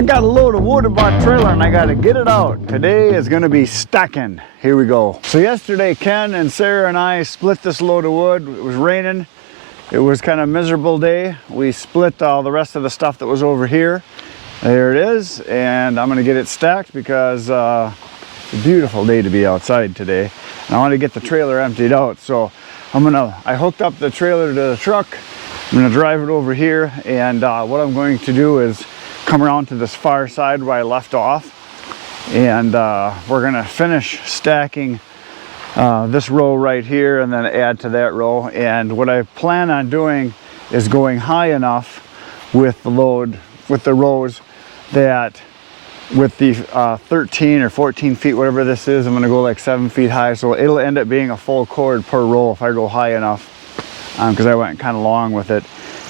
I got a load of wood in my trailer and I got to get it out. Today is going to be stacking. Here we go. So yesterday Ken and Sarah and I split this load of wood. It was raining. It was kind of a miserable day. We split all the rest of the stuff that was over here. There it is, and I'm going to get it stacked because it's a beautiful day to be outside today. And I want to get the trailer emptied out. So I hooked up the trailer to the truck. I'm going to drive it over here, and what I'm going to do is come around to this far side where I left off, and we're going to finish stacking this row right here and then add to that row. And what I plan on doing is going high enough with the load, with the rows, that with the 13 or 14 feet, whatever this is, I'm going to go like 7 feet high, so it'll end up being a full cord per row if I go high enough, because I went kind of long with it.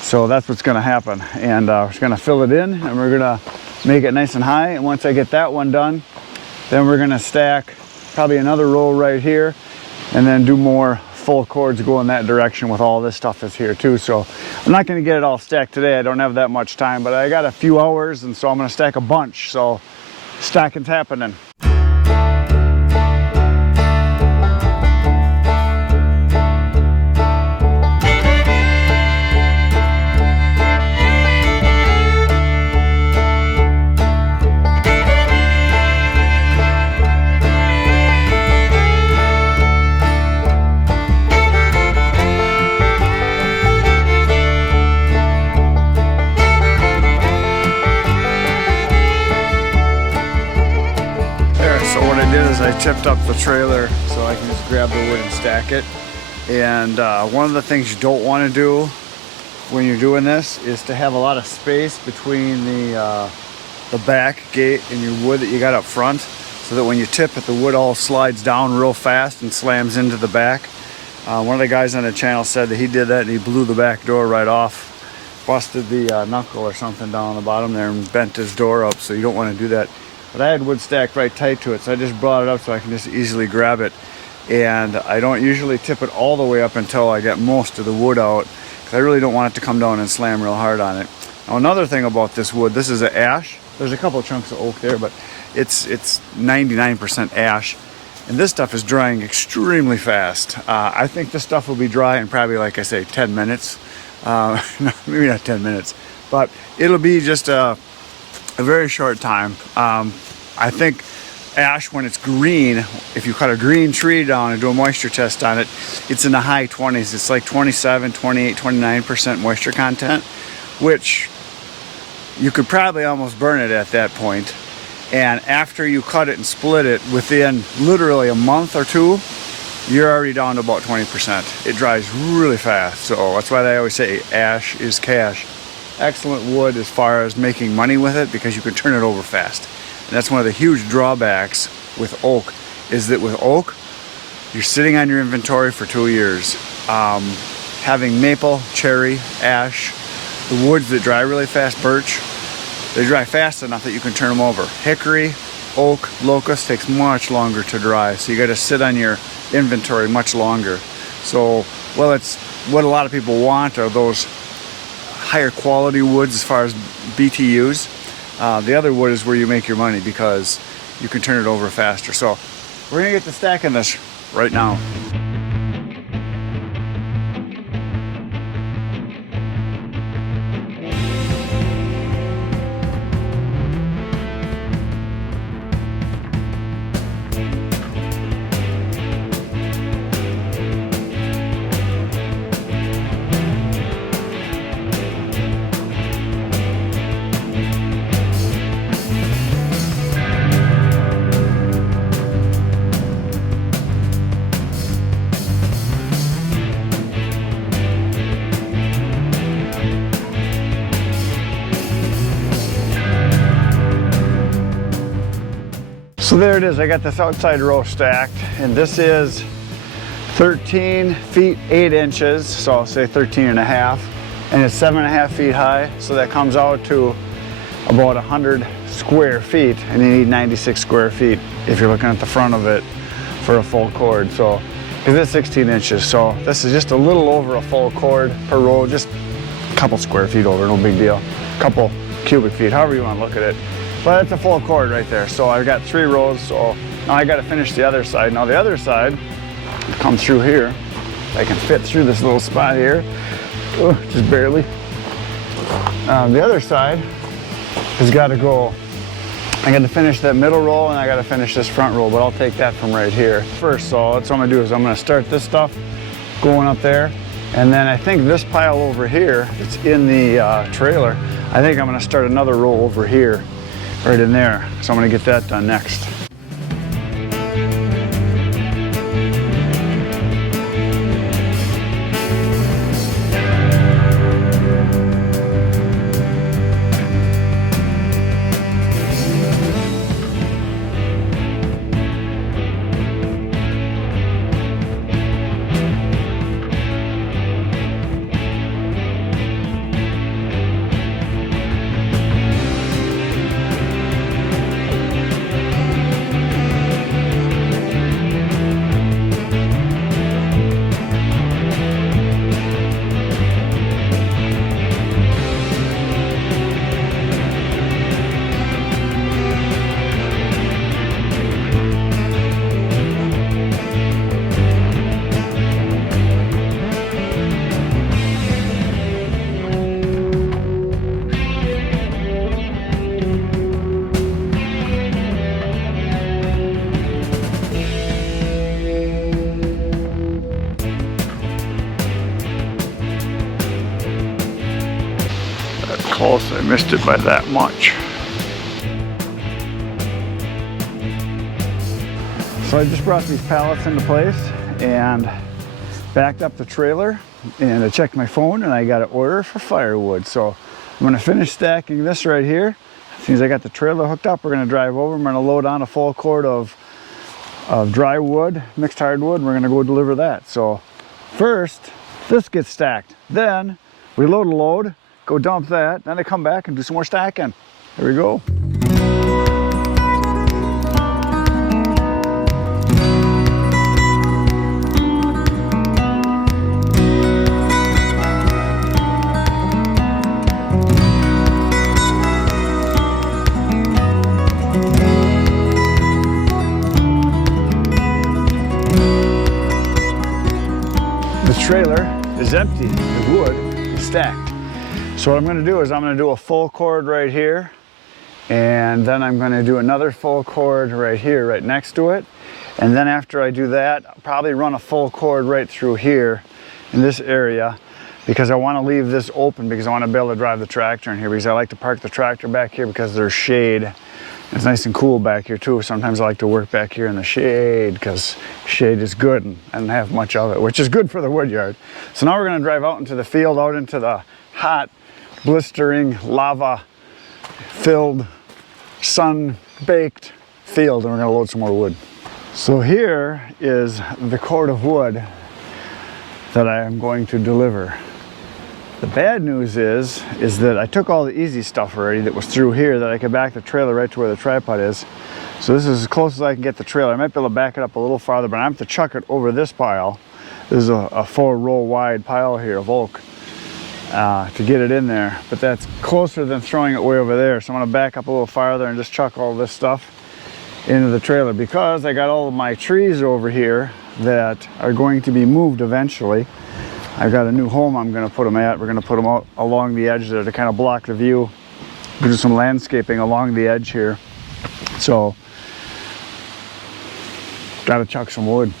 So that's what's going to happen, and we're just going to fill it in, and we're going to make it nice and high. And once I get that one done, then we're going to stack probably another row right here, and then do more full cords go in that direction with all this stuff is here too. So I'm not going to get it all stacked today. I don't have that much time, but I got a few hours, and so I'm going to stack a bunch. So stacking's happening. I tipped up the trailer so I can just grab the wood and stack it. And one of the things you don't want to do when you're doing this is to have a lot of space between the back gate and your wood that you got up front, so that when you tip it, the wood all slides down real fast and slams into the back. One of the guys on the channel said that he did that and he blew the back door right off, busted the knuckle or something down on the bottom there and bent his door up, so you don't want to do that. But I had wood stacked right tight to it, so I just brought it up so I can just easily grab it. And I don't usually tip it all the way up until I get most of the wood out, because I really don't want it to come down and slam real hard on it. Now another thing about this wood, this is an ash. There's a couple chunks of oak there, but it's 99% ash. And this stuff is drying extremely fast. I think this stuff will be dry in probably, like I say, 10 minutes. Maybe not 10 minutes, but it'll be just a very short time. I think ash, when it's green, if you cut a green tree down and do a moisture test on it, it's in the high 20s. It's like 27, 28, 29% moisture content, which you could probably almost burn it at that point. And after you cut it and split it, within literally a month or two, you're already down to about 20%. It dries really fast, so that's why they always say ash is cash. Excellent wood as far as making money with it, because you can turn it over fast. And that's one of the huge drawbacks with oak, is that with oak, you're sitting on your inventory for 2 years. Having maple, cherry, ash, the woods that dry really fast, birch, they dry fast enough that you can turn them over. Hickory, oak, locust takes much longer to dry, so you got to sit on your inventory much longer. So, well, it's what a lot of people want are those higher quality woods as far as BTUs. The other wood is where you make your money, because you can turn it over faster. So we're gonna get to stacking this right now. So there it is, I got this outside row stacked, and this is 13 feet 8 inches, so I'll say 13 and a half, and it's 7.5 feet high, so that comes out to about 100 square feet, and you need 96 square feet if you're looking at the front of it for a full cord. So, because it's 16 inches, so this is just a little over a full cord per row, just a couple square feet over, no big deal. Couple cubic feet, however you want to look at it. But it's a full cord right there. So I've got 3 rows, so now I got to finish the other side. Now the other side, come through here. I can fit through this little spot here, just barely. The other side has got to go, I got to finish that middle row and I got to finish this front row, but I'll take that from right here first. So that's what I'm gonna do is I'm gonna start this stuff going up there. And then I think this pile over here, it's in the trailer. I think I'm gonna start another row over here, right in there. So I'm gonna get that done next. Close, I missed it by that much. So I just brought these pallets into place and backed up the trailer, and I checked my phone and I got an order for firewood. So I'm gonna finish stacking this right here. As soon as I got the trailer hooked up, we're gonna drive over. I'm gonna load on a full cord of dry wood, mixed hardwood, and we're gonna go deliver that. So first, this gets stacked. Then we load a load, go dump that, then I come back and do some more stacking. There we go. The trailer is empty, the wood is stacked. So what I'm going to do is I'm going to do a full cord right here, and then I'm going to do another full cord right here, right next to it. And then after I do that, I'll probably run a full cord right through here in this area, because I want to leave this open because I want to be able to drive the tractor in here, because I like to park the tractor back here because there's shade. It's nice and cool back here too. Sometimes I like to work back here in the shade because shade is good and I don't have much of it, which is good for the wood yard. So now we're going to drive out into the field, out into the hot, blistering, lava-filled, sun-baked field, and we're going to load some more wood. So here is the cord of wood that I am going to deliver. The bad news is that I took all the easy stuff already that was through here, that I could back the trailer right to where the tripod is. So this is as close as I can get the trailer. I might be able to back it up a little farther, but I have to chuck it over this pile. This is a 4-row wide pile here of oak to get it in there. But that's closer than throwing it way over there. So I'm gonna back up a little farther and just chuck all this stuff into the trailer, because I got all of my trees over here that are going to be moved eventually. I've got a new home I'm going to put them at. We're going to put them out along the edge there to kind of block the view. We'll do some landscaping along the edge here. So, got to chuck some wood.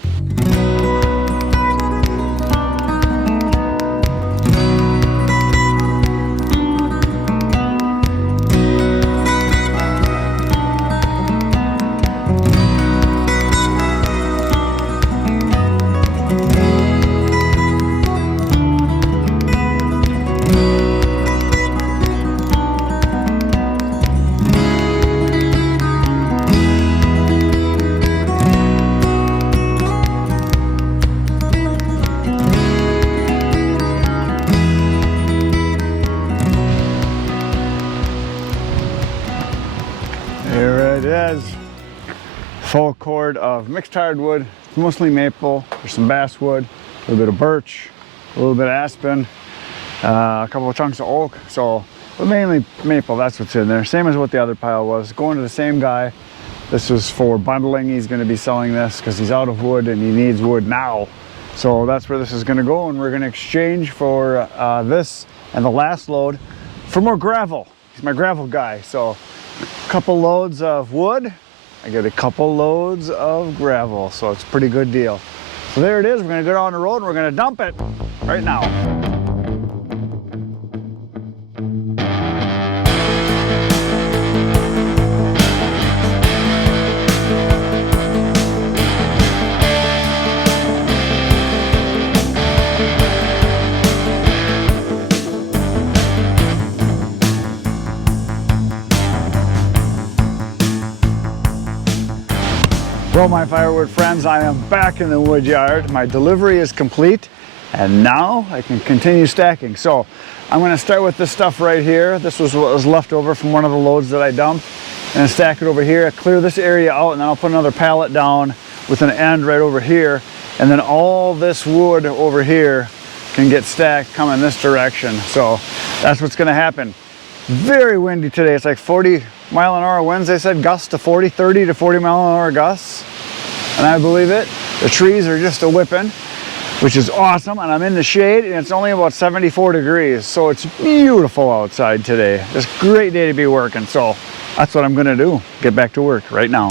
Here it is, full cord of mixed hardwood, mostly maple. There's some basswood, a little bit of birch, a little bit of aspen, a couple of chunks of oak. So but mainly maple. That's what's in there. Same as what the other pile was. Going to the same guy. This was for bundling. He's going to be selling this because he's out of wood and he needs wood now. So that's where this is going to go, and we're going to exchange for this and the last load for more gravel. He's my gravel guy. So a couple loads of wood, I get a couple loads of gravel. So it's a pretty good deal. So there it is. We're going to go down the road and we're going to dump it right now. Well, my firewood friends, I am back in the wood yard. My delivery is complete, and now I can continue stacking. So I'm going to start with this stuff right here. This was what was left over from one of the loads that I dumped. And stack it over here, clear this area out, and then I'll put another pallet down with an end right over here. And then all this wood over here can get stacked coming this direction. So that's what's going to happen. Very windy today. It's like 40-mile-an-hour winds. They said gusts to 40, 30 to 40-mile-an-hour gusts. And I believe it. The trees are just a whipping, which is awesome. And I'm in the shade, and it's only about 74 degrees. So it's beautiful outside today. It's a great day to be working. So that's what I'm going to do. Get back to work right now.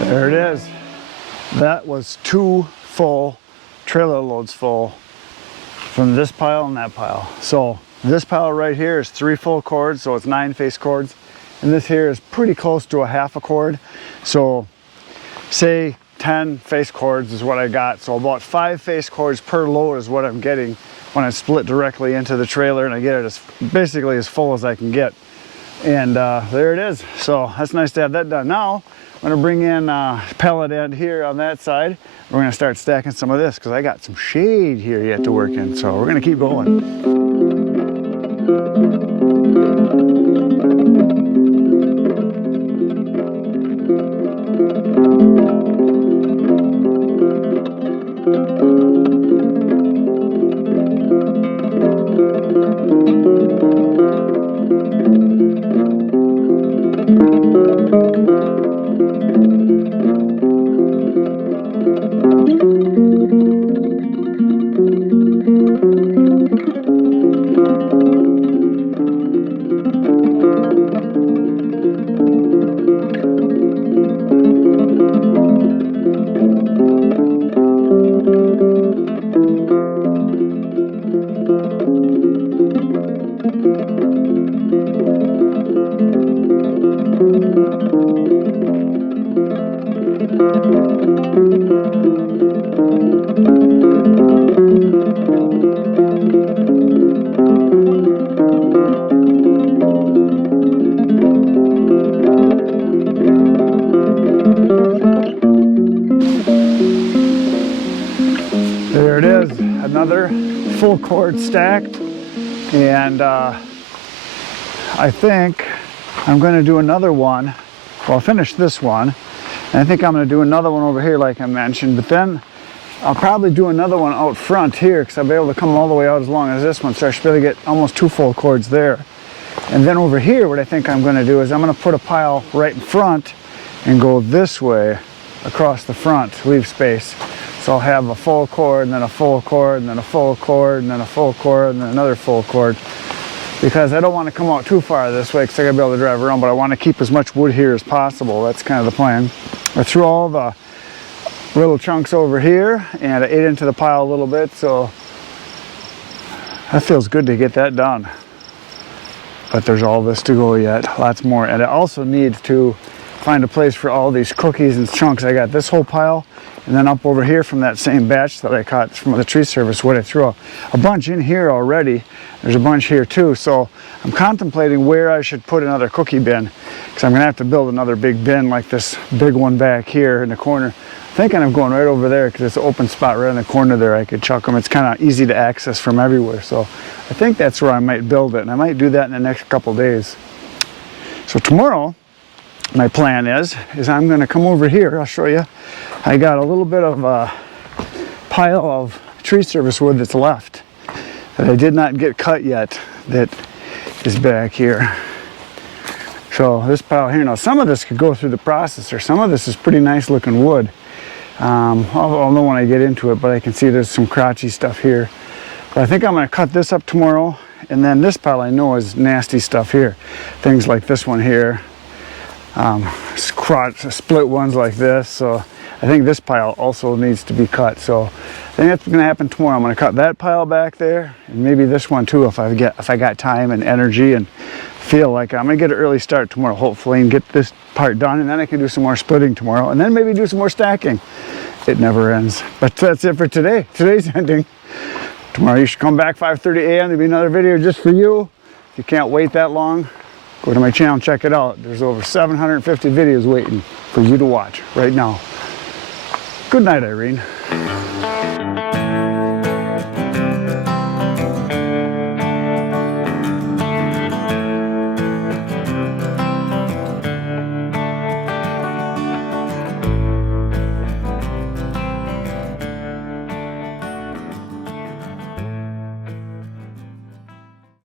There it is. That was 2 full trailer loads full from this pile and that pile. So this pile right here is 3 full cords, so it's 9 face cords. And this here is pretty close to a half a cord. So say 10 face cords is what I got. So about 5 face cords per load is what I'm getting when I split directly into the trailer, and I get it as basically as full as I can get. And there it is. So that's nice to have that done. Now I'm gonna bring in pellet end here on that side. We're gonna start stacking some of this because I got some shade here yet to work in. So we're gonna keep going. There it is, another full cord stacked, and I think I'm going to do another one. Well, I'll finish this one, and I think I'm going to do another one over here like I mentioned, but then I'll probably do another one out front here because I'll be able to come all the way out as long as this one, so I should be able to get almost 2 full cords there. And then over here, what I think I'm going to do is I'm going to put a pile right in front and go this way across the front, leave space. So I'll have a full cord, and then a full cord, and then a full cord, and then a full cord, and then another full cord. because I don't want to come out too far this way because I gotta be able to drive around, but I want to keep as much wood here as possible. That's kind of the plan. I threw all the little chunks over here and I ate into the pile a little bit, so that feels good to get that done. But there's all this to go yet, lots more. And I also need to find a place for all these cookies and chunks. I got this whole pile, and then up over here from that same batch that I caught from the tree service wood, I threw a bunch in here already. There's a bunch here too, so I'm contemplating where I should put another cookie bin, because I'm gonna have to build another big bin like this big one back here in the corner. Thinking of going right over there because it's an open spot right in the corner there. I could chuck them. It's kind of easy to access from everywhere, so I think that's where I might build it, and I might do that in the next couple days. So tomorrow, my plan is I'm going to come over here. I'll show you. I got a little bit of a pile of tree service wood that's left that I did not get cut yet that is back here. So this pile here, now some of this could go through the processor. Some of this is pretty nice looking wood. I'll know when I get into it, but I can see there's some crotchy stuff here. But I think I'm going to cut this up tomorrow, and then this pile I know is nasty stuff here. Things like this one here, split ones like this. So I think this pile also needs to be cut. So I think that's going to happen tomorrow. I'm going to cut that pile back there, and maybe this one too if I got time and energy and feel like I'm going to get an early start tomorrow, hopefully, and get this part done, and then I can do some more splitting tomorrow, and then maybe do some more stacking. It never ends. But that's it for today. Today's ending. Tomorrow you should come back 5:30 a.m. There'll be another video just for you. If you can't wait that long, go to my channel and check it out. There's over 750 videos waiting for you to watch right now. Good night, Irene.